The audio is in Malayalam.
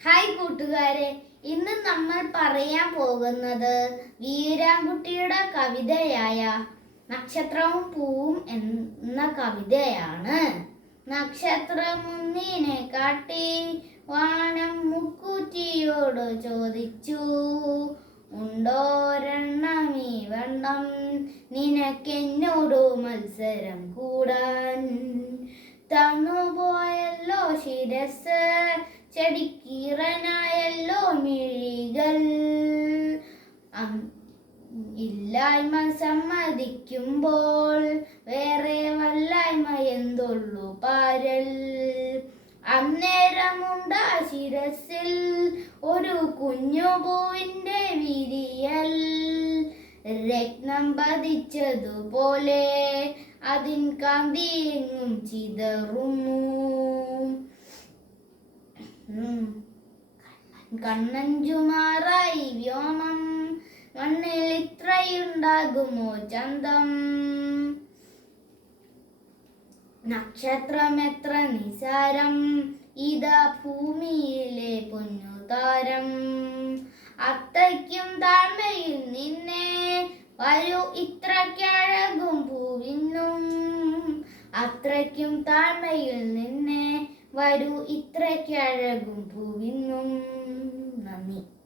ഹായ് കൂട്ടുകാരെ ഇന്ന് നമ്മൾ പറയാൻ പോകുന്നത് വീരാൻകുട്ടിയുടെ കവിതയായ നക്ഷത്രവും പൂവും എന്ന കവിതയാണ്. നക്ഷത്രമുന്നിനെ കാട്ടി വാനം മുക്കൂറ്റിയോട് ചോദിച്ചു ഉണ്ടോരെണ്ണം ഈ വണ്ണം നിനക്കെന്നോട് മത്സരം കൂടാൻ തന്നുപോയല്ലോ ശിരസ് ചെടിക്കീറനായല്ലോ മിഴികൾ. ഇല്ലായ്മ സമ്മതിക്കുമ്പോൾ വേറെ വല്ലായ്മ എന്തുള്ളു പാരൽ. അന്നേരമുണ്ടാ ശിരസിൽ ഒരു കുഞ്ഞുപൂവിന്റെ വിരിയൽ. രത്നം പതിച്ചതുപോലെ അതിൻ കാന്തി എങ്ങും ചിതറുന്നു. കണ്ണഞ്ചുമാറായി വ്യോമം മണ്ണിൽ ഇത്രയുണ്ടാകുമോ ചന്തം? നക്ഷത്രം എത്ര നിസാരം ഇതാ ഭൂമിയിലെ പൊന്നു താരം. അത്തയ്ക്കും താഴ്മയിൽ നിന്നെ വരൂ ഇത്രയ്ക്കഴകും പൂവിന്നും. അത്രയ്ക്കും താഴ്മയിൽ നിന്നെ വരൂ ഇത്രയ്ക്കഴകും പൂവിന്നും. に。